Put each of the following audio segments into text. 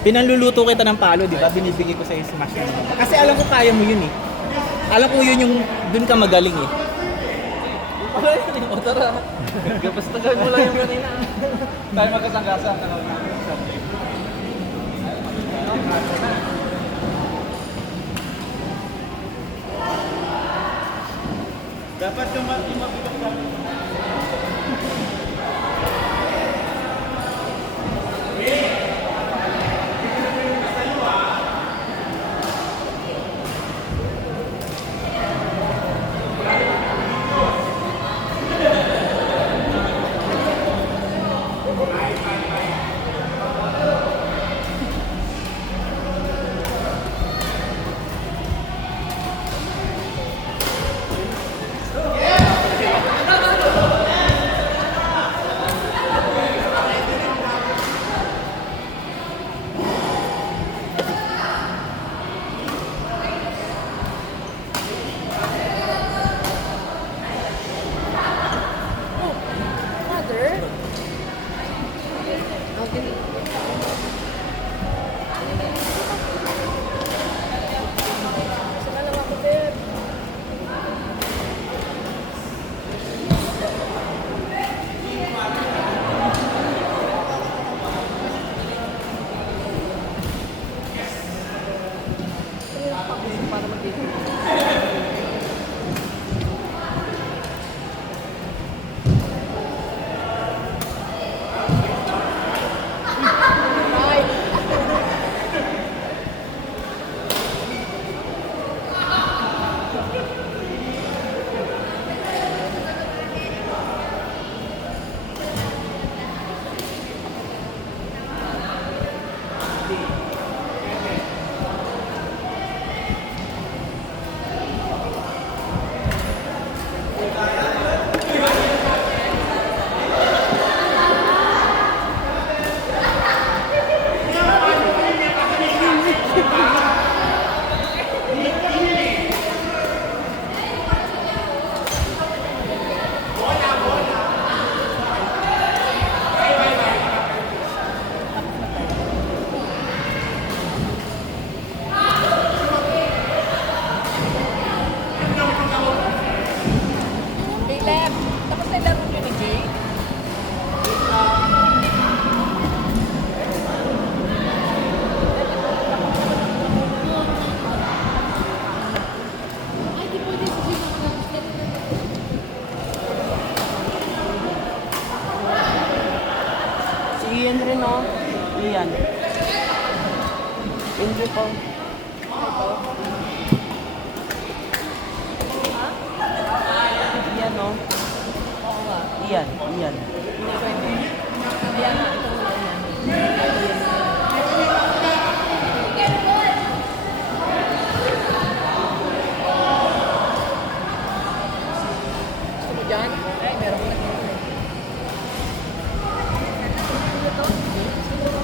Pinanluluto kita ng palo, di ba? Binibigay ko sa'yo smash na naman. Kasi alam ko kaya mo yun eh. Alam ko yun yung dun ka magaling eh. O tara. Basta gawin mo lang yung kanina. Tayo magkasanggasan. Dapat yung mabigat ka. Iyan rin oh. Iyan. Hindi po. Iyan oh. Iyan. Iyan.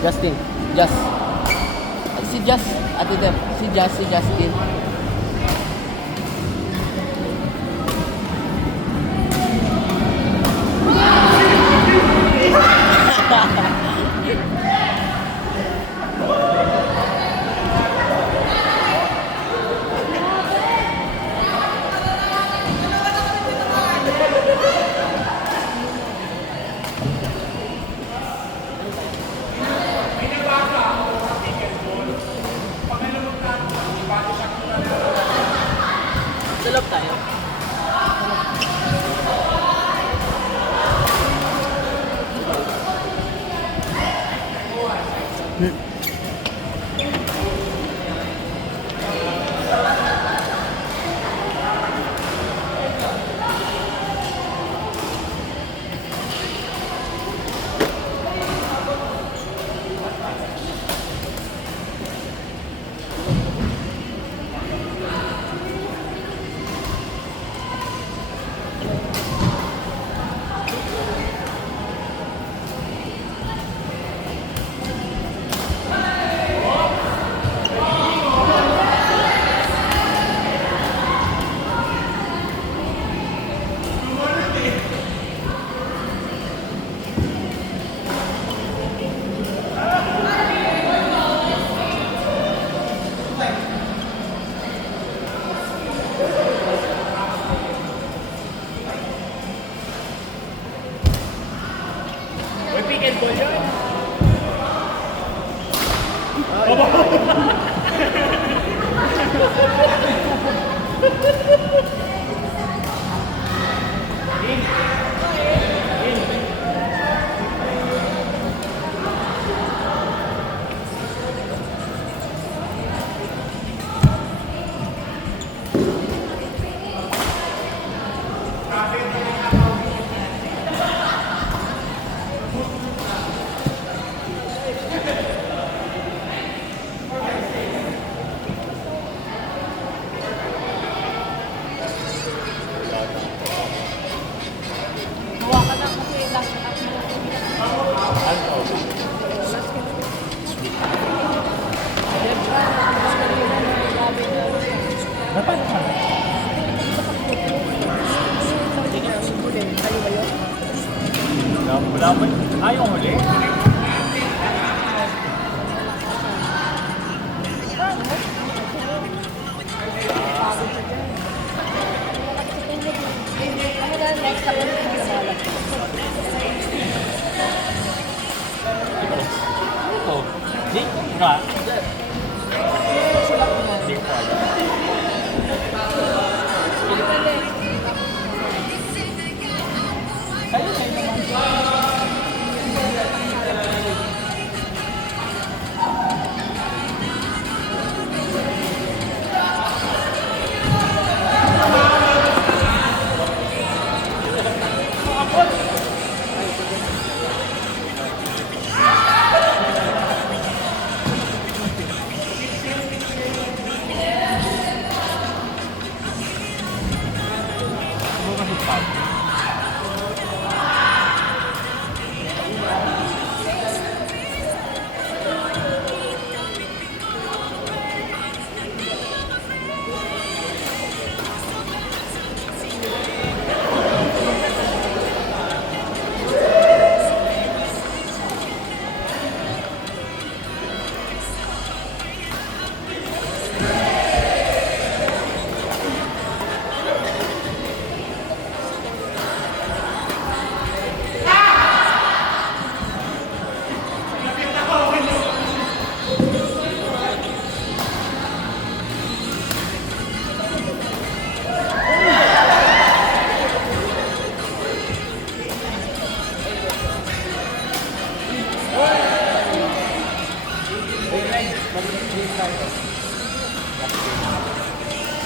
Justin. Just. Si Just. Ate Deb. Si Justin. Salap tayo. Hawakan lang kasi last na Dapat ka. Wala ba? Ayaw huli? Ano na next na Ito. Di? Nga. Di ko alam. Kayo naman.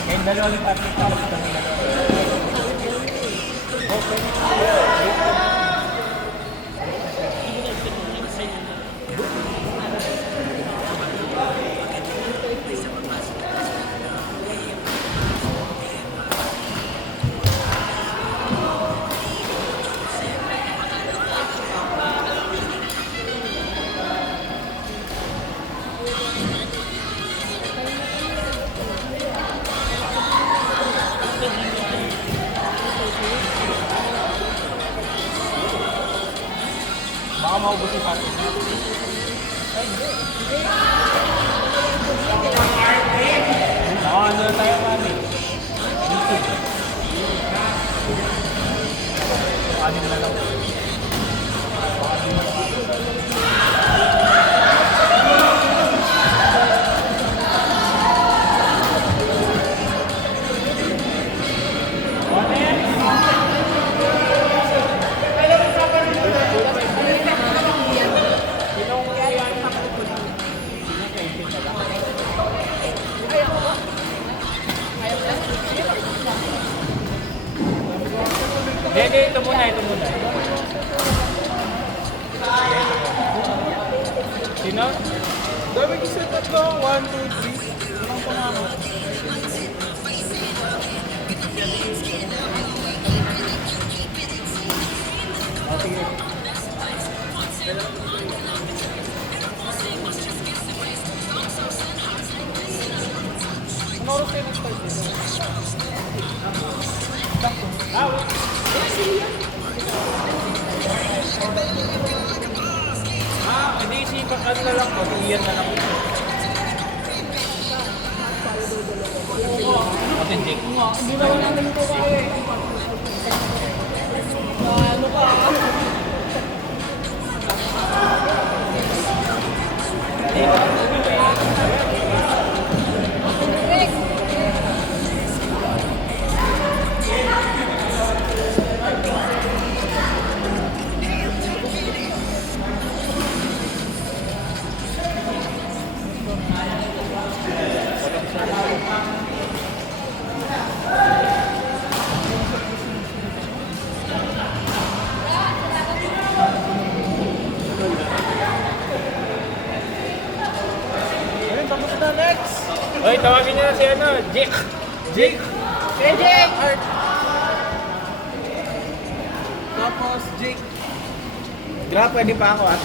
Kayong dalawa yung tapos tapos kami dalawa. Baka maubos yung pato. Baka ano na tayo kami. Anin na lang. Hindi, ito muna, ito muna. Sino? Dami ko sa tatlo. 1, 2, 3. Anong pangalan? Ano oras kayo nag-start dito? Hindi isipan ka na lang po. Iyan na lang po. Authentic. Hindi naman namin ito kaya. Ano ka? Hindi. next! Hoy, tawagin niyo na si ano, Jake. Jake! Jake! Art! Tapos Jake. Gra, pwede pa ako ah.